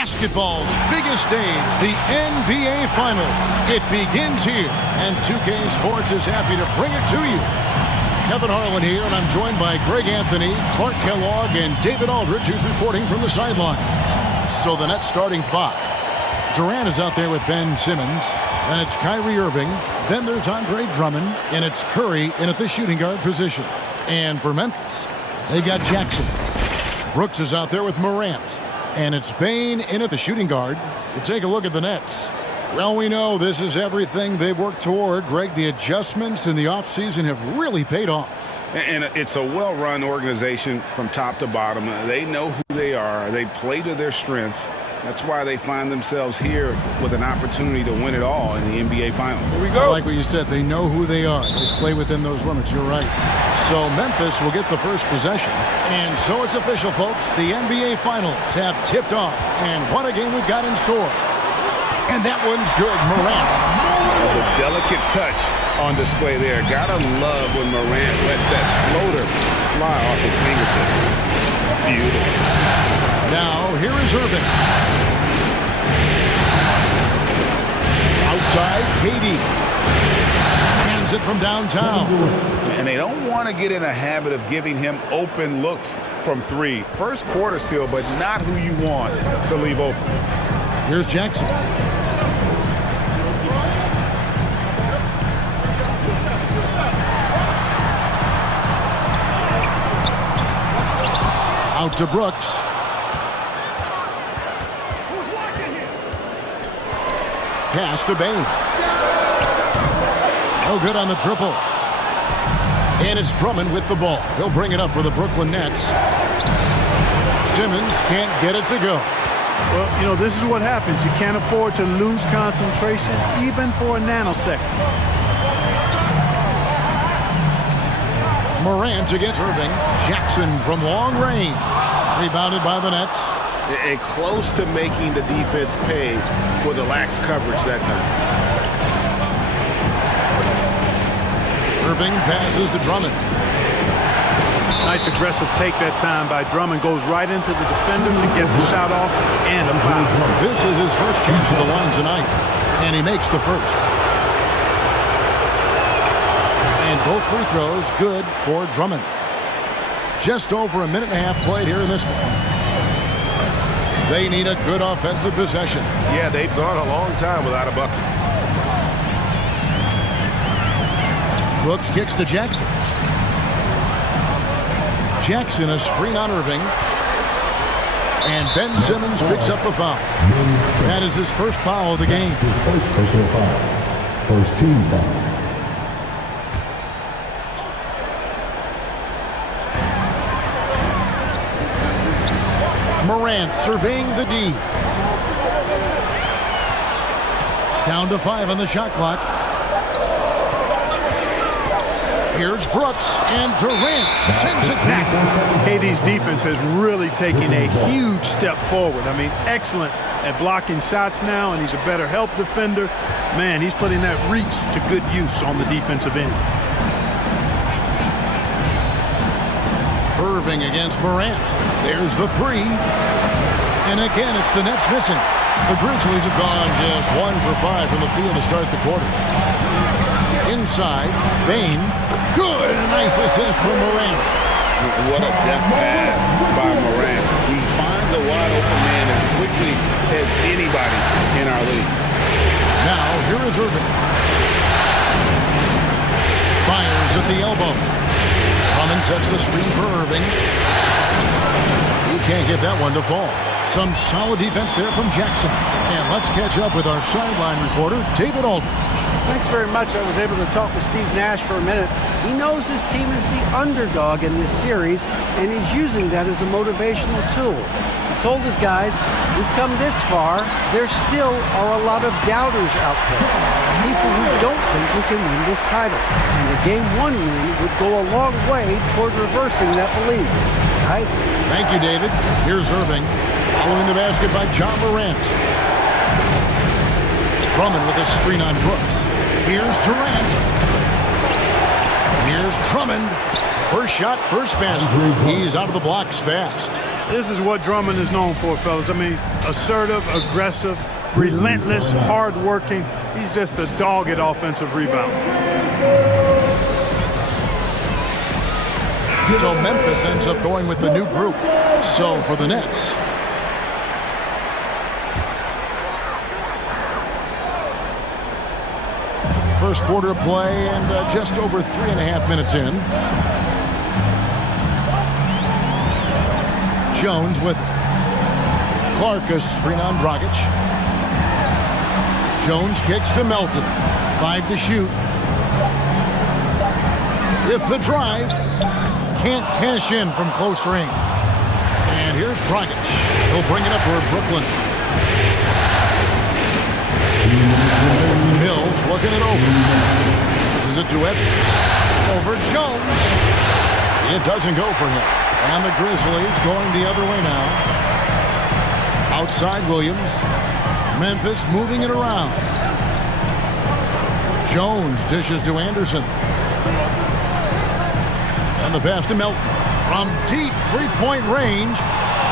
Basketball's biggest stage, the NBA Finals. It begins here, and 2K Sports is happy to bring it to you. Kevin Harlan here, and I'm joined by Greg Anthony, Clark Kellogg, and David Aldridge, who's reporting from the sidelines. So the Nets starting five. Durant is out there with Ben Simmons. Then it's Kyrie Irving. Then there's Andre Drummond, and it's Curry in at the shooting guard position. And for Memphis, they got Jackson. Brooks is out there with Morant. And it's Bane in at the shooting guard. You take a look at the Nets. Well, we know this is everything they've worked toward. Greg, the adjustments in the offseason have really paid off. And it's a well-run organization from top to bottom. They know who they are. They play to their strengths. That's why they find themselves here with an opportunity to win it all in the NBA Finals. Here we go. I like what you said. They know who they are. They play within those limits. You're right. So Memphis will get the first possession. And so it's official, folks. The NBA Finals have tipped off. And what a game we've got in store. And that one's good. Morant. The delicate touch on display there. Gotta love when Morant lets that floater fly off his fingertips. Beautiful. Now, here is Irving. Outside, KD. Hands it from downtown. And they don't want to get in a habit of giving him open looks from three. First quarter still, but not who you want to leave open. Here's Jackson. Out to Brooks. Pass to Bane. No good on the triple. And it's Drummond with the ball. He'll bring it up for the Brooklyn Nets. Simmons can't get it to go. Well, you know, this is what happens. You can't afford to lose concentration, even for a nanosecond. Morant against Irving. Jackson from long range. Rebounded by the Nets. And close to making the defense pay for the lax coverage that time. Irving passes to Drummond. Nice aggressive take that time by Drummond. Goes right into the defender to get the shot off and a foul. This is his first chance at the line tonight. And he makes the first. And both free throws good for Drummond. Just over a minute and a half played here in this one. They need a good offensive possession. Yeah, they've gone a long time without a bucket. Brooks kicks to Jackson. Jackson a screen on Irving. And Ben Simmons picks up a foul. That is his first foul of the game. His first personal foul. First team foul. Morant surveying the D. Down to 5 on the shot clock. Here's Brooks, and Durant sends it back. KD's defense has really taken a huge step forward. I mean, excellent at blocking shots now, and he's a better help defender. Man, he's putting that reach to good use on the defensive end. Irving against Morant. There's the three. And again, it's the Nets missing. The Grizzlies have gone just 1 for 5 from the field to start the quarter. Inside, Bane. Good, and a nice assist from Morant. What a deft pass by Morant. He finds a wide open man as quickly as anybody in our league. Now, here is Irving. Fires at the elbow. Drummond sets the screen for Irving. He can't get that one to fall. Some solid defense there from Jackson. And let's catch up with our sideline reporter, David Aldridge. Thanks very much. I was able to talk with Steve Nash for a minute. He knows his team is the underdog in this series, and he's using that as a motivational tool. He told his guys, we've come this far. There still are a lot of doubters out there. People who don't think we can win this title. And a Game 1 win would go a long way toward reversing that belief. Guys? Thank you, David. Here's Irving. Following the basket by John Morant. Drummond with a screen on Brooks. Here's Durant. Here's Drummond. First shot, first basket. He's out of the blocks fast. This is what Drummond is known for, fellas. I mean, assertive, aggressive, relentless, hard-working. He's just a dogged offensive rebound. So Memphis ends up going with the new group. So for the Nets, first quarter of play and just over 3.5 minutes in. Jones with Clark, a screen on Dragic. Jones kicks to Melton. 5 to shoot. With the drive. Can't cash in from close range. And here's Dragic. He'll bring it up for Brooklyn. Mills looking it over. This is it to Edwards. Over Jones. It doesn't go for him. And the Grizzlies going the other way now. Outside Williams. Memphis moving it around. Jones dishes to Anderson. And the pass to Melton. From deep three-point range,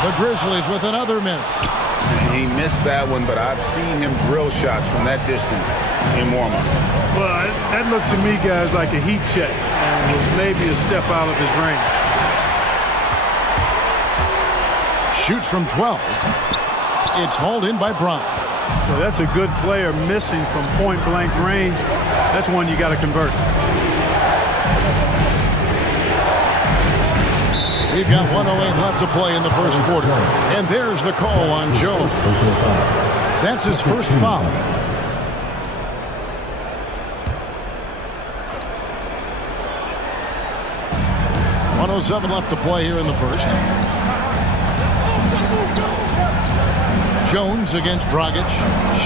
the Grizzlies with another miss. He missed that one, but I've seen him drill shots from that distance in warm-up. Well, that looked to me, guys, like a heat check. And was maybe a step out of his range. Shoots from 12. It's hauled in by Brown. Well, that's a good player missing from point-blank range. That's one you got to convert. We've got 1:08 left to play in the first quarter. And there's the call on Jones. That's his first foul. .107 left to play here in the first. Jones against Dragic.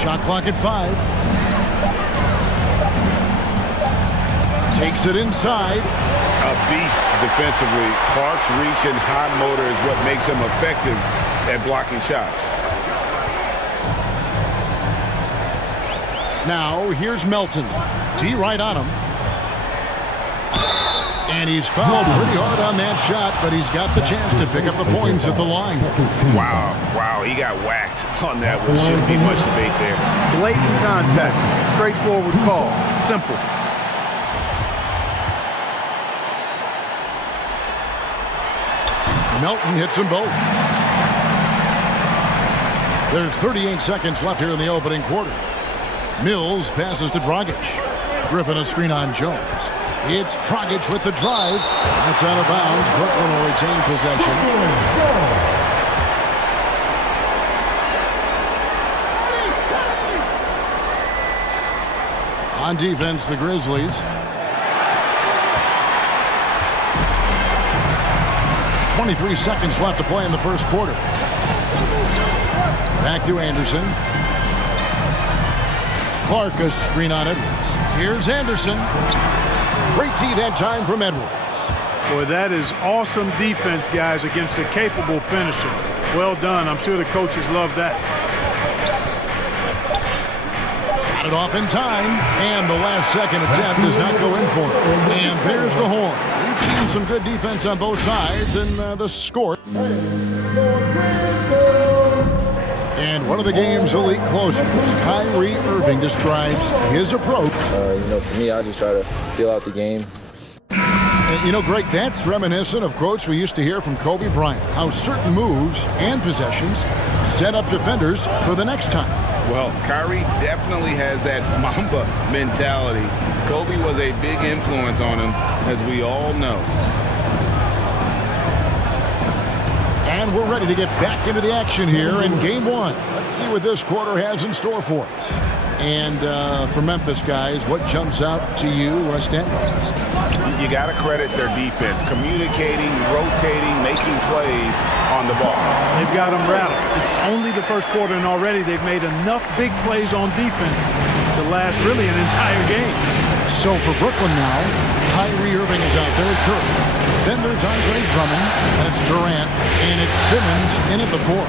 Shot clock at 5. Takes it inside. A beast defensively. Clark's reach and high motor is what makes him effective at blocking shots. Now here's Melton. D right on him. And he's fouled pretty hard on that shot, but he's got the chance to pick up the points at the line. Wow, he got whacked on that one. Shouldn't be much debate there. Blatant contact. Straightforward call. Simple. Melton hits them both. There's 38 seconds left here in the opening quarter. Mills passes to Dragic. Griffin a screen on Jones. It's Dragic with the drive. That's out of bounds. Brooklyn will retain possession. On defense, the Grizzlies. 23 seconds left to play in the first quarter. Back to Anderson. Clark a screen on Edwards. Here's Anderson. Great D that time from Edwards. Boy, that is awesome defense, guys, against a capable finisher. Well done. I'm sure the coaches love that. Got it off in time, and the last second attempt does not go in for it. And there's the horn. We've seen some good defense on both sides, and the score. And one of the game's elite closers, Kyrie Irving, describes his approach. For me, I just try to feel out the game. And, Greg, that's reminiscent of quotes we used to hear from Kobe Bryant, how certain moves and possessions set up defenders for the next time. Well, Kyrie definitely has that Mamba mentality. Kobe was a big influence on him, as we all know. And we're ready to get back into the action here in Game 1. Let's see what this quarter has in store for us. And for Memphis, guys, what jumps out to you, stat-wise? You got to credit their defense, communicating, rotating, making plays on the ball. They've got them rattled. It's only the first quarter, and already they've made enough big plays on defense to last really an entire game. So for Brooklyn now, Kyrie Irving is out there at Curry. Then there's Andre Drummond, and it's Durant, and it's Simmons in at the 4.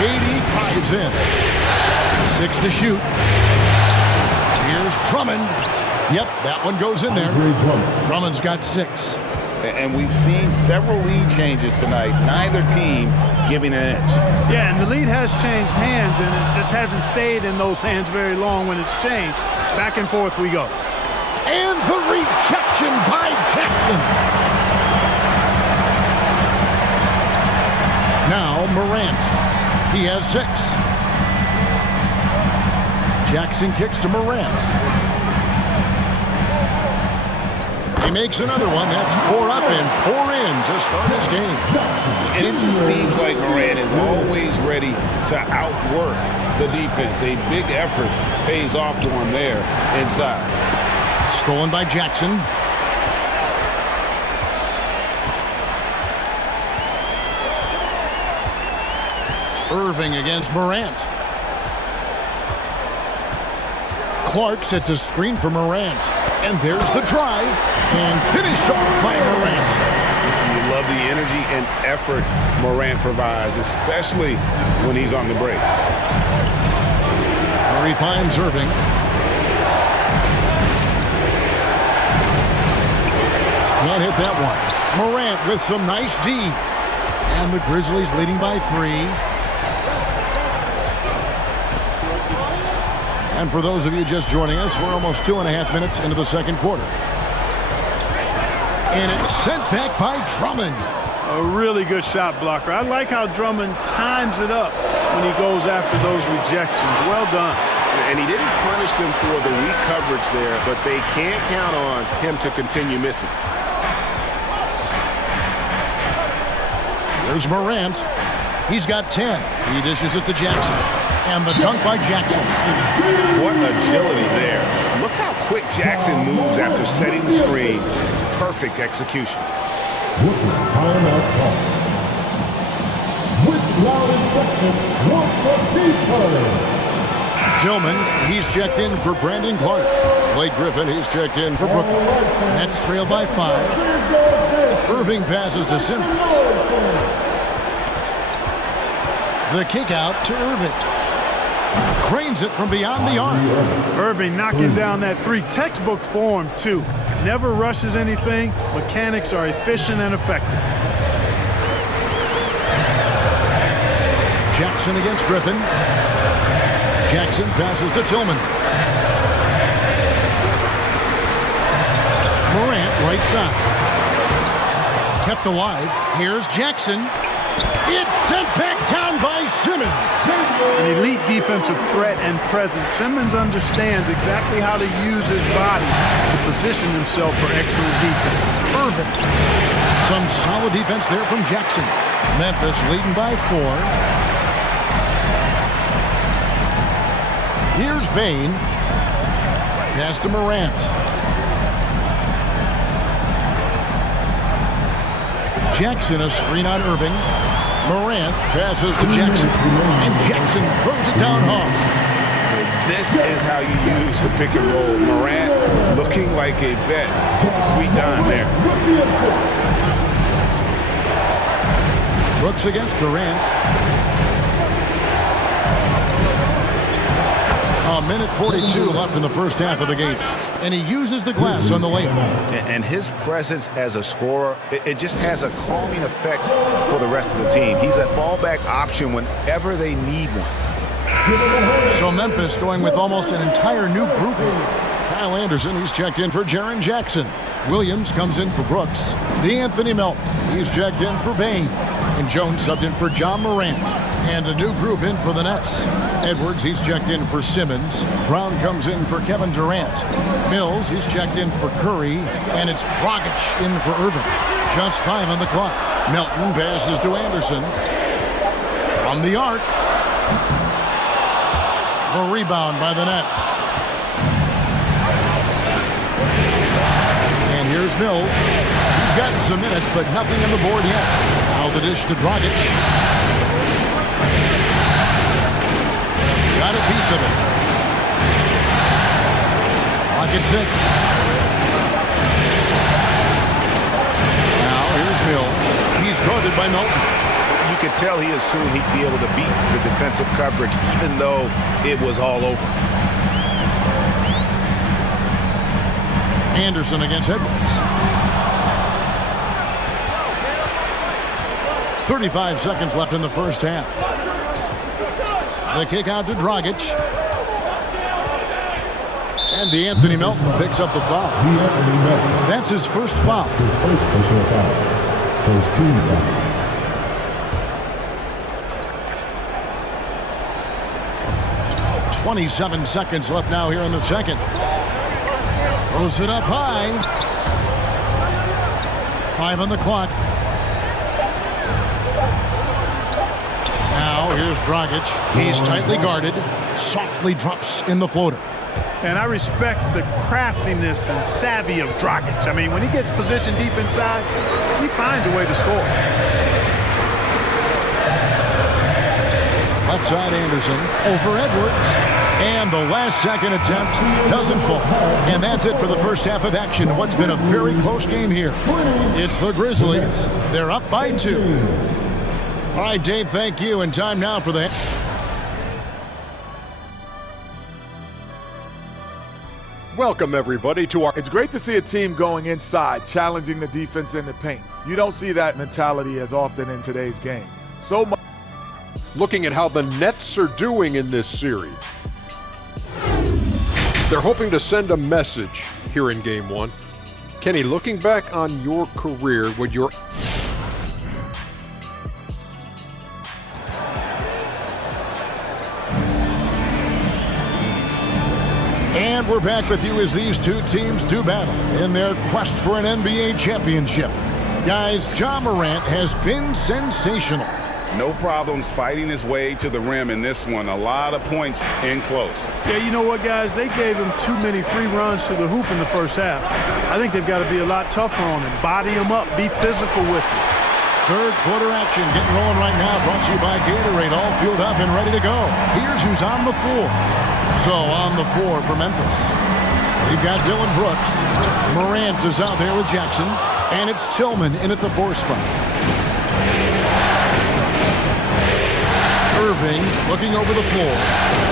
KD drives in. 6 to shoot. Here's Drummond. Yep, that one goes in there. Drummond's got 6. And we've seen several lead changes tonight, neither team giving an edge. Yeah, and the lead has changed hands, and it just hasn't stayed in those hands very long when it's changed. Back and forth we go. And the rejection by Jackson. Now Morant. He has 6. Jackson kicks to Morant. He makes another one. That's 4 up and 4 in to start his game. And it just seems like Morant is always ready to outwork the defense. A big effort pays off to him there inside. Stolen by Jackson. Irving against Morant. Clark sets a screen for Morant. And there's the drive. And finished off by Morant. You love the energy and effort Morant provides, especially when he's on the break. Murray finds Irving. Can't hit that one. Morant with some nice D. And the Grizzlies leading by 3. And for those of you just joining us, we're almost 2.5 minutes into the second quarter. And it's sent back by Drummond. A really good shot blocker. I like how Drummond times it up when he goes after those rejections. Well done. And he didn't punish them for the weak coverage there, but they can't count on him to continue missing. There's Morant. He's got 10. He dishes it to Jackson. And the dunk by Jackson. What agility there. Look how quick Jackson moves after setting the screen. Perfect execution. Timeout call. Which loud infection wants a T-turn? Tillman, he's checked in for Brandon Clark. Blake Griffin, he's checked in for Brooklyn. Nets trail by 5. Irving passes to Simmons. The kick out to Irving. Cranes it from beyond the arc. Irving knocking down that 3. Textbook form, too. Never rushes anything. Mechanics are efficient and effective. Jackson against Griffin. Jackson passes to Tillman. Morant right side. Kept alive. Here's Jackson. It's sent back down by Simmons. An elite defensive threat and presence. Simmons understands exactly how to use his body to position himself for excellent defense. Irving. Some solid defense there from Jackson. Memphis leading by 4. Here's Bain. Pass to Morant. Jackson a screen on Irving. Morant passes to Jackson. And Jackson throws it down hard. This is how you use the pick and roll. Morant looking like a vet. A sweet dime there. Brooks against Durant. A minute 42 left in the first half of the game. And he uses the glass on the layup. And his presence as a scorer, it just has a calming effect for the rest of the team. He's a fallback option whenever they need one. So Memphis going with almost an entire new grouping. Kyle Anderson, he's checked in for Jaren Jackson. Williams comes in for Brooks. DeAnthony Melton, he's checked in for Bain. And Jones subbed in for John Morant. And a new group in for the Nets. Edwards, he's checked in for Simmons. Brown comes in for Kevin Durant. Mills, he's checked in for Curry. And it's Dragic in for Irving. Just 5 on the clock. Melton passes to Anderson. From the arc. The rebound by the Nets. And here's Mills. He's gotten some minutes, but nothing on the board yet. Now the dish to Dragic. Got a piece of it. Clock at 6. Now here's Mills. He's guarded by Melton. You could tell he assumed he'd be able to beat the defensive coverage even though it was all over. Anderson against Edwards. 35 seconds left in the first half. The kick out to Dragic. And DeAnthony Melton picks up the foul. That's his first foul. His first personal foul. First team foul. 27 seconds left now here in the second. Throws it up high. 5 on the clock. Now here's Dragic. He's tightly guarded. Softly drops in the floater. And I respect the craftiness and savvy of Dragic. I mean, when he gets positioned deep inside, he finds a way to score. Left side Anderson over Edwards. And the last second attempt doesn't fall. And that's it for the first half of action. What's been a very close game here. It's the Grizzlies. They're up by 2. All right, Dave, thank you. And time now for the... Welcome, everybody, to our... It's great to see a team going inside, challenging the defense in the paint. You don't see that mentality as often in today's game. So much. Looking at how the Nets are doing in this series. They're hoping to send a message here in Game 1. Kenny, looking back on your career, would your... And we're back with you as these two teams do battle in their quest for an NBA championship. Guys, Ja Morant has been sensational. No problems fighting his way to the rim in this one. A lot of points in close. Yeah, you know what, guys? They gave him too many free runs to the hoop in the first half. I think they've got to be a lot tougher on him. Body him up. Be physical with him. Third quarter action getting rolling right now. Brought to you by Gatorade. All fueled up and ready to go. Here's who's on the floor. So on the floor for Memphis, we've got Dylan Brooks. Morant is out there with Jackson. And it's Tillman in at the 4 spot. Irving looking over the floor,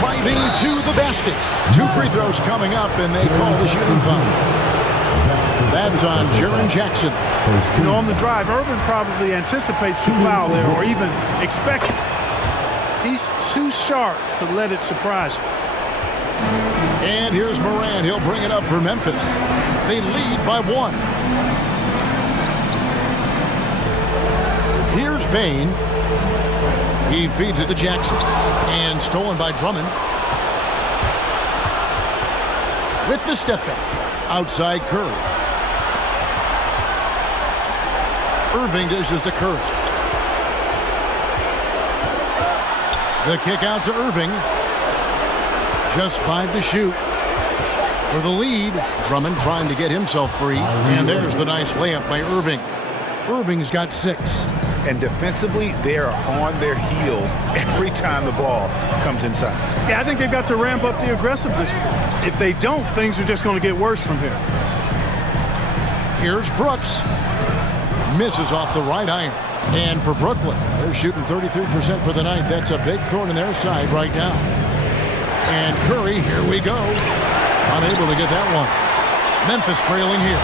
driving to the basket. 2 free throws coming up, and they call the shooting foul. That's on Jaren Jackson. You know, on the drive, Irving probably anticipates the foul there, or even expects it. He's too sharp to let it surprise him. And here's Morant. He'll bring it up for Memphis. They lead by 1. Here's Bane. He feeds it to Jackson. And stolen by Drummond. With the step back. Outside Curry. Irving dishes to Curry. The kick out to Irving. Just 5 to shoot. For the lead, Drummond trying to get himself free. And there's the nice layup by Irving. Irving's got 6. And defensively, they are on their heels every time the ball comes inside. Yeah, I think they've got to ramp up the aggressiveness. If they don't, things are just going to get worse from here. Here's Brooks. Misses off the right iron. And for Brooklyn, they're shooting 33% for the night. That's a big thorn in their side right now. And Curry, here we go. Unable to get that one. Memphis trailing here.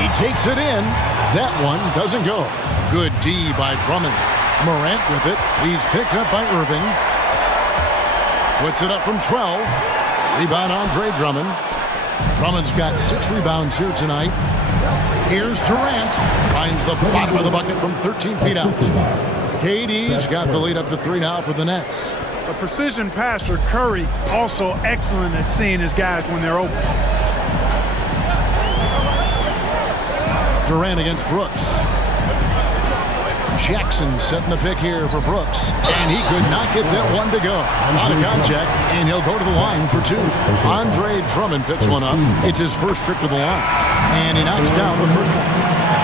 He takes it in. That one doesn't go. Good D by Drummond. Morant with it. He's picked up by Irving. Puts it up from 12. Rebound Andre Drummond. Drummond's got 6 rebounds here tonight. Here's Durant. Finds the bottom of the bucket from 13 feet out. KD's got the lead up to 3 now for the Nets. A precision passer, Curry, also excellent at seeing his guys when they're open. Durant against Brooks. Jackson setting the pick here for Brooks. And he could not get that one to go. Out of contact, and he'll go to the line for 2. Andre Drummond picks one up. It's his first trip to the line. And he knocks down the first one.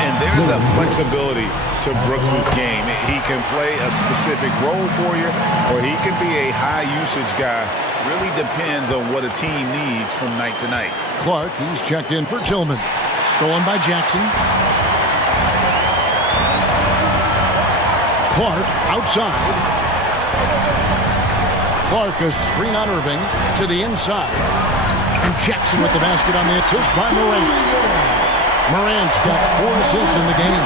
And there's a flexibility to Brooks' game. He can play a specific role for you, or he can be a high-usage guy. Really depends on what a team needs from night to night. Clark, he's checked in for Tillman. Stolen by Jackson. Clark outside. Clark a screen on Irving to the inside. And Jackson with the basket on the assist by Morant. Morant's got 4 assists in the game.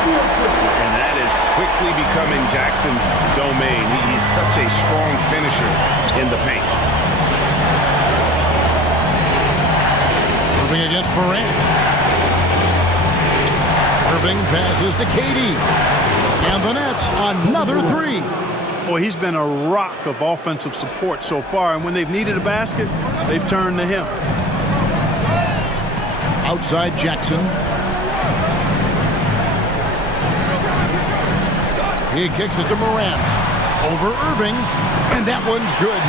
And that is quickly becoming Jackson's domain. He's such a strong finisher in the paint. Irving against Morant. Irving passes to KD. And the Nets, another 3. Boy, he's been a rock of offensive support so far, and when they've needed a basket, they've turned to him. Outside Jackson. He kicks it to Morant. Over Irving. And that one's good.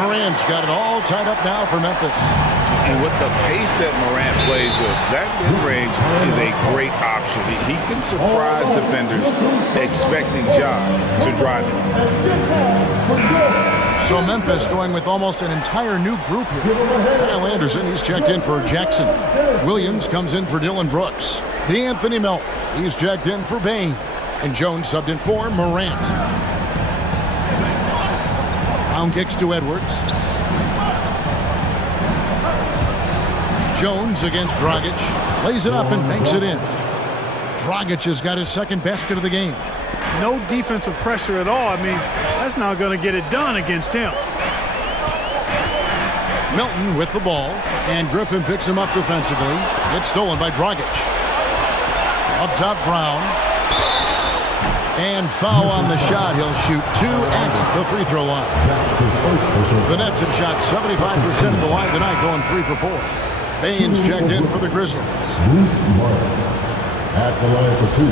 Morant's got it all tied up now for Memphis. And with the pace that Morant plays with, that mid-range is a great option. He can surprise defenders expecting Ja to drive it. So Memphis going with almost an entire new group here. Kyle Anderson, he's checked in for Jackson. Williams comes in for Dylan Brooks. D'Anthony Melton, he's checked in for Bain. And Jones subbed in for Morant. Brown kicks to Edwards. Jones against Dragic. Lays it up and banks it in. Dragic has got his second basket of the game. No defensive pressure at all. I mean, that's not going to get it done against him. Melton with the ball, and Griffin picks him up defensively. It's stolen by Dragic. Up top, Brown. And foul on the shot. He'll shoot 2 at the free throw line. The Nets have shot 75% of the line tonight, going 3 for 4. Baines checked in for the Grizzlies. Bruce Martin at the line for 2.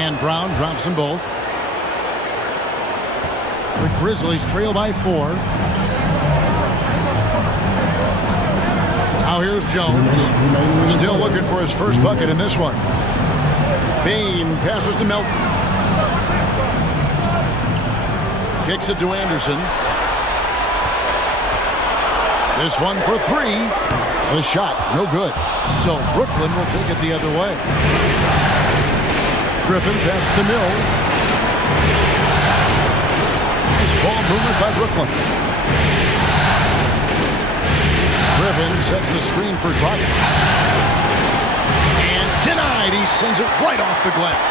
And Brown drops them both. The Grizzlies trail by 4. Now here's Jones. Still looking for his first bucket in this one. Bain passes to Melton. Kicks it to Anderson. This one for 3. The shot, no good. So Brooklyn will take it the other way. Griffin passes to Mills. Nice ball movement by Brooklyn. Griffin sets the screen for Dragic. And denied. He sends it right off the glass.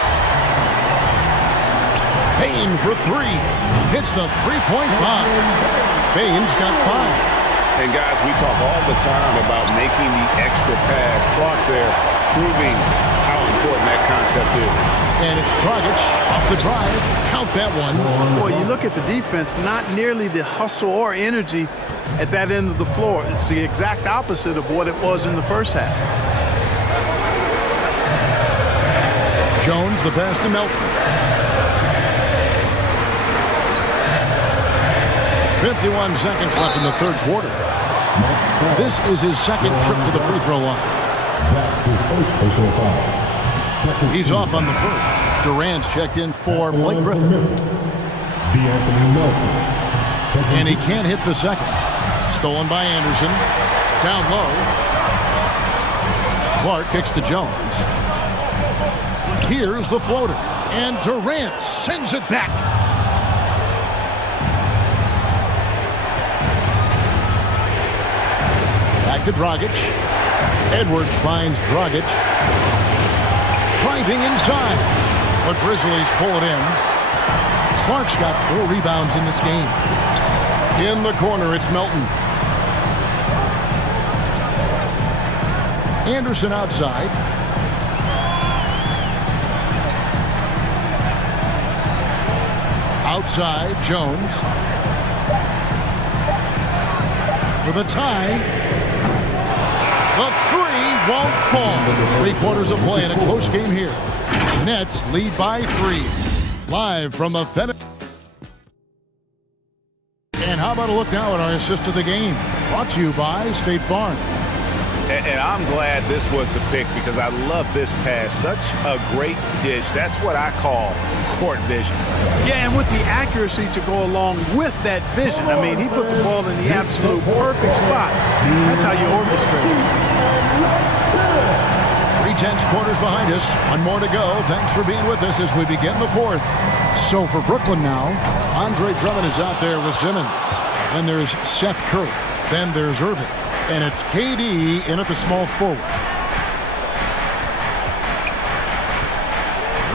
Bain for 3. Hits the three-point bomb. Bain's got 5. And guys, we talk all the time about making the extra pass. Clark there proving how important that concept is. And it's Dragic off the drive. Count that one. Boy, you look at the defense, not nearly the hustle or energy at that end of the floor. It's the exact opposite of what it was in the first half. Jones, the pass to Melton. 51 seconds left in the third quarter. This is his second trip to the free throw line. That's his first personal foul. He's off on the first. Durant's checked in for Blake Griffin. D'Anthony Melton. And he can't hit the second. Stolen by Anderson. Down low. Clark kicks to Jones. Here's the floater. And Durant sends it back. Back to Dragic. Edwards finds Dragic. Driving inside. The Grizzlies pull it in. Clark's got 4 rebounds in this game. In the corner, it's Melton. Anderson outside. Outside, Jones. For the tie. The 3 won't fall. 3 quarters of play in a close game here. Nets lead by 3. Live from the Fed. And how about a look now at our assist of the game? Brought to you by State Farm. And I'm glad this was the pick because I love this pass. Such a great dish. That's what I call court vision. Yeah, and with the accuracy to go along with that vision. I mean, he put the ball in the absolute perfect spot. That's how you orchestrate it. 3 tenths quarters behind us. 1 more to go. Thanks for being with us as we begin the 4th. So for Brooklyn now, Andre Drummond is out there with Simmons. Then there's Seth Curry. Then there's Irving. And it's KD in at the small forward.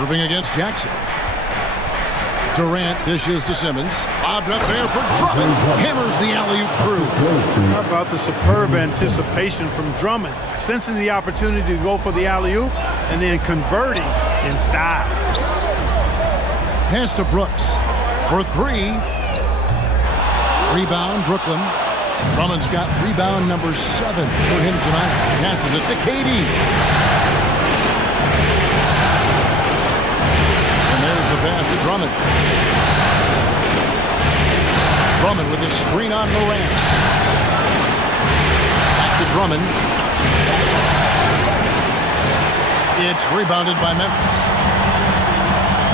Irving against Jackson. Durant dishes to Simmons. Lobbed up there for Drummond. Hammers the alley-oop through. How about the superb anticipation from Drummond, sensing the opportunity to go for the alley-oop and then converting in style. Pass to Brooks for three. Rebound, Brooklyn. Drummond's got rebound number 7 for him tonight. Passes it to KD. And there's the pass to Drummond. Drummond with a screen on Morant. Back to Drummond. It's rebounded by Memphis.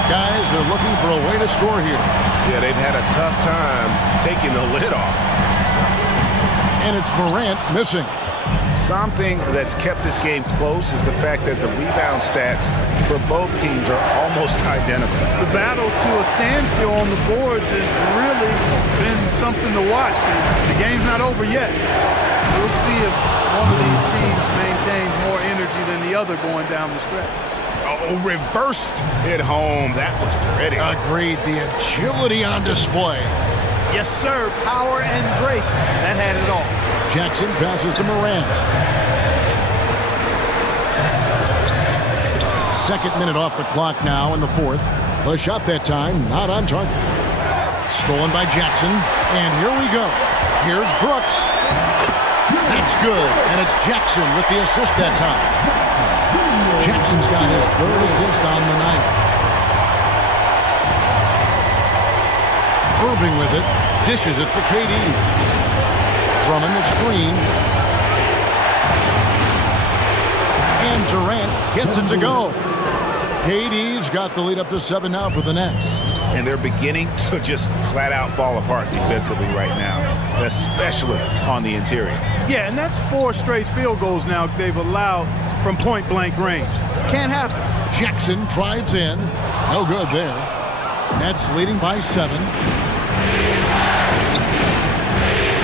Guys, they're looking for a way to score here. Yeah, they've had a tough time taking the lid off. And it's Morant missing. Something that's kept this game close is the fact that the rebound stats for both teams are almost identical. The battle to a standstill on the boards has really been something to watch. And the game's not over yet. We'll see if one of these teams maintains more energy than the other going down the stretch. Oh, reversed at home. That was pretty. Agreed. The agility on display. Yes, sir. Power and grace. That had it all. Jackson passes to Morant. Second minute off the clock now in the fourth. The shot that time, not on target. Stolen by Jackson. And here we go. Here's Brooks. That's good. And it's Jackson with the assist that time. Jackson's got his 3rd assist on the night. Irving with it. Dishes it for KD. Drummond the screen. And Durant gets it to go. KD's got the lead up to 7 now for the Nets. And they're beginning to just flat out fall apart defensively right now, especially on the interior. Yeah, and that's 4 straight field goals now they've allowed from point-blank range. Can't happen. Jackson drives in. No good there. Nets leading by 7.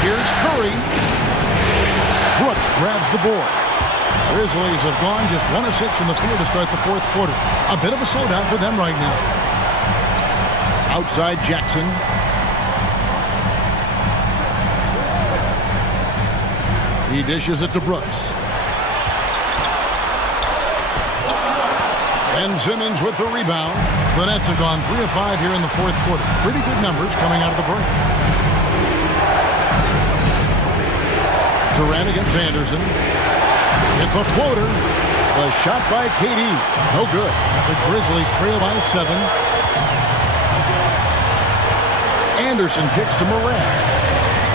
Here's Curry. Brooks grabs the board. Grizzlies have gone just 1 of 6 in the field to start the 4th quarter. A bit of a slowdown for them right now. Outside Jackson. He dishes it to Brooks. And Simmons with the rebound. The Nets have gone 3 of 5 here in the 4th quarter. Pretty good numbers coming out of the break. Durant against Anderson. Hit the floater. The shot by KD. No good. The Grizzlies trail by 7. Anderson kicks to Morant.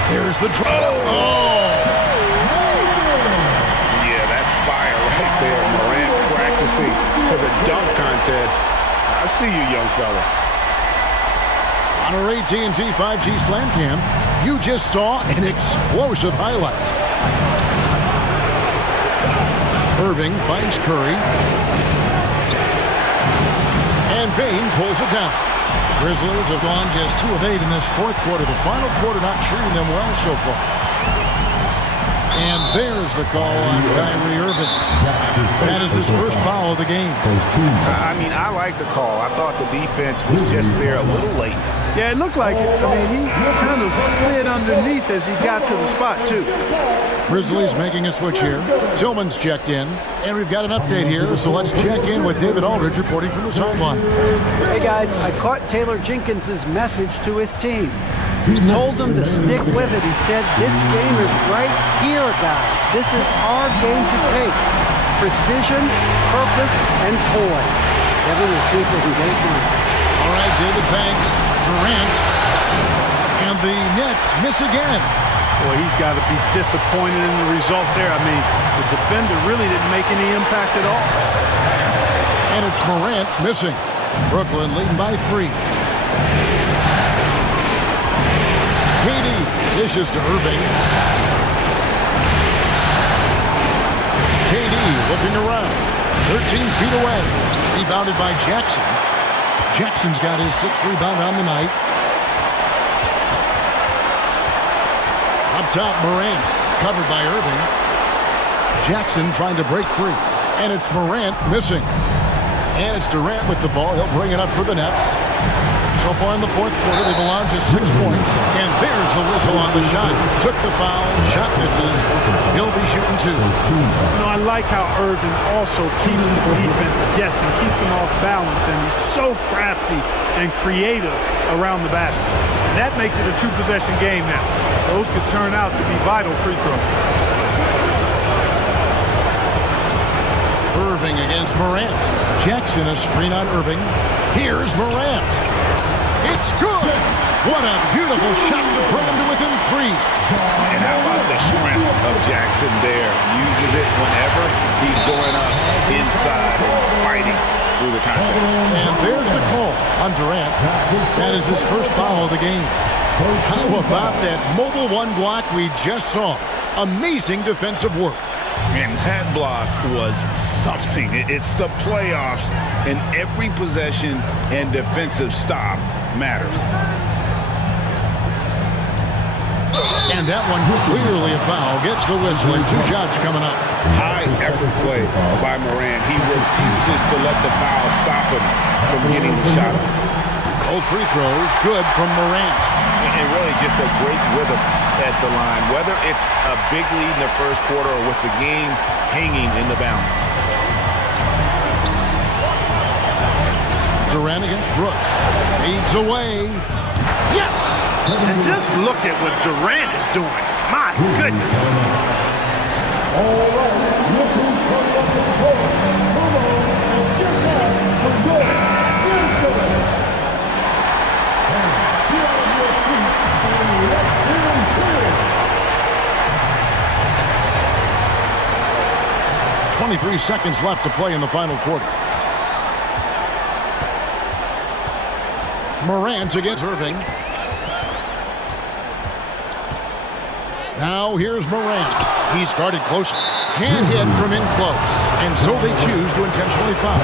There's the draw. Oh! Yeah, that's fire right there. Morant practicing for the dunk contest. I see you, young fella. On our AT&T 5G Slam Cam, you just saw an explosive highlight. Irving finds Curry. And Bain pulls it down. Grizzlies have gone just 2 of 8 in this 4th quarter. The final quarter not treating them well so far. And there's the call on Kyrie Irving. That is his first foul of the game. I mean, I like the call. I thought the defense was just there a little late. Yeah, it looked like it. I mean, he kind of slid underneath as he got to the spot, too. Grizzlies making a switch here. Tillman's checked in. And we've got an update here, so let's check in with David Aldridge reporting from the sideline. Hey, guys, I caught Taylor Jenkins' message to his team. He told them to stick with it. He said, this game is right here, guys. This is our game to take. Precision, purpose, and poise. Kevin, we'll see if they can get it done. All right, David, thanks. Durant. And the Nets miss again. Boy, he's got to be disappointed in the result there. I mean, the defender really didn't make any impact at all. And it's Morant missing. Brooklyn leading by 3. KD dishes to Irving. KD looking around. 13 feet away. Rebounded by Jackson. Jackson's got his 6th rebound on the night. Up top, Morant, covered by Irving. Jackson trying to break free. And it's Morant missing. And it's Durant with the ball. He'll bring it up for the Nets. So far in the 4th quarter, they've allowed just 6 points. And there's the whistle on the shot. Took the foul. Shot misses. He'll be shooting 2. You know, I like how Irving also keeps the defense guessing, keeps them off balance, and he's so crafty and creative around the basket. And that makes it a 2-possession game now. Those could turn out to be vital free throws. Irving against Morant. Jackson a screen on Irving. Here's Morant. It's good. What a beautiful shot to bring him to within 3. And how about the strength of Jackson there? Uses it whenever he's going up inside and fighting through the contact. And there's the call on Durant. That is his first foul of the game. How about that mobile 1 block we just saw? Amazing defensive work. And that block was something. It's the playoffs, and every possession and defensive stop matters. And that one clearly a foul. Gets the whistle, and 2 shots coming up. High effort play by Morant. He refuses to let the foul stop him from getting the shot up. Both free throws good from Morant. And really just a great rhythm at the line, whether it's a big lead in the 1st quarter or with the game hanging in the balance. Durant against Brooks. Fades away. Yes! And just look at what Durant is doing. My goodness. All right, look who's coming up to the court. Come on and get down from there. Here's the man. Get out of your seat and let him play. 23 seconds left to play in the final quarter. Morant against Irving. Now here's Morant. He's guarded closely. Can't hit from in close. And so they choose to intentionally foul.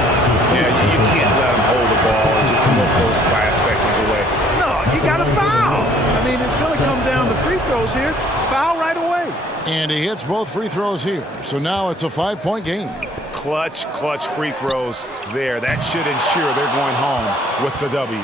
Yeah, you can't let him hold the ball and just look those last seconds away. No, you got to foul. I mean, it's going to come down to free throws here. Foul right away. And he hits both free throws here. So now it's a 5-point game. Clutch free throws there. That should ensure they're going home with the W.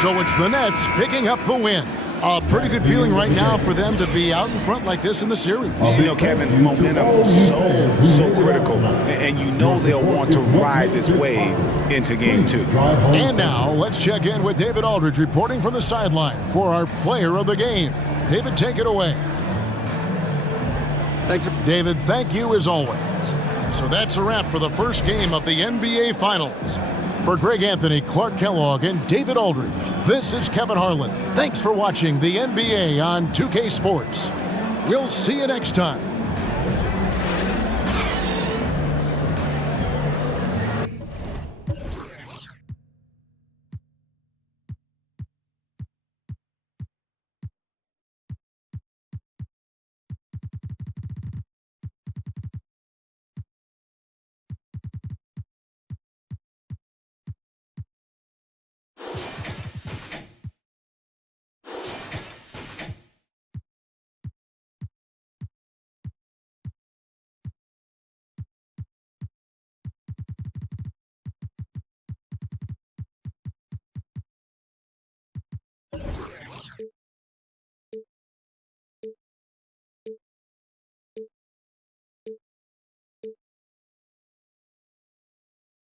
So it's the Nets picking up the win. A pretty good feeling right now for them to be out in front like this in the series. You know, Kevin, momentum so critical. And you know they'll want to ride this wave into game 2. And now let's check in with David Aldridge reporting from the sideline for our player of the game. David, take it away. Thanks. David, thank you as always. So that's a wrap for the first game of the NBA Finals. For Greg Anthony, Clark Kellogg, and David Aldridge, this is Kevin Harlan. Thanks for watching the NBA on 2K Sports. We'll see you next time.